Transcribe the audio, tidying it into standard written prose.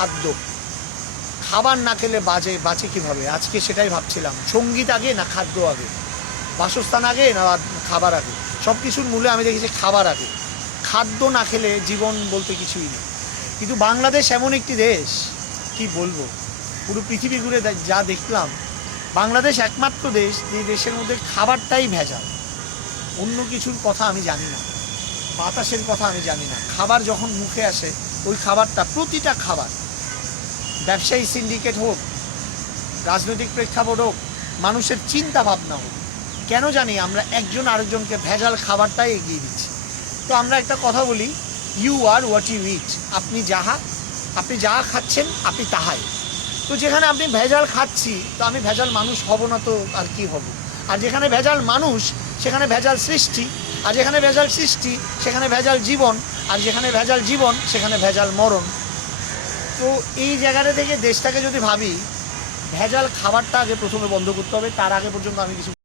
খাদ্য। খাবার না খেলে বাঁচে কীভাবে? আজকে সেটাই ভাবছিলাম, সঙ্গীত আগে না খাদ্য আগে, বাসস্থান আগে না খাবার আগে? সব কিছুর মূলে আমি দেখেছি খাবার আগে। খাদ্য না খেলে জীবন বলতে কিছুই নেই। কিন্তু বাংলাদেশ এমন একটি দেশ, কি বলবো, পুরো পৃথিবী ঘুরে যা দেখলাম, বাংলাদেশ একমাত্র দেশ যে দেশের মধ্যে খাবারটাই ভেজাল। অন্য কিছুর কথা আমি জানি না, বাতাসের কথা আমি জানি না, খাবার যখন মুখে আসে ওই খাবারটা, প্রতিটা খাবার, ব্যবসায়ী সিন্ডিকেট হোক, রাজনৈতিক প্রেক্ষাপট হোক, মানুষের চিন্তা ভাবনা হোক, কেন জানি আমরা একজন আরেকজনকে ভেজাল খাবারটাই এগিয়ে দিচ্ছি। তো আমরা একটা কথা বলি, ইউ আর হোয়াট ইউ ইট। আপনি যাহা খাচ্ছেন আপনি তাহাই। তো যেখানে আপনি ভেজাল খাচ্ছি, তো আমি ভেজাল মানুষ হব না তো আর কি হব? আর যেখানে ভেজাল মানুষ সেখানে ভেজাল সৃষ্টি, আর যেখানে ভেজাল সৃষ্টি সেখানে ভেজাল জীবন, আর যেখানে ভেজাল জীবন সেখানে ভেজাল মরণ। তো এই জায়গাটা থেকে দেশটাকে যদি ভাবি, ভেজাল খাবারটা আগে প্রথমে বন্ধ করতে হবে। তার আগে পর্যন্ত আমি কিছু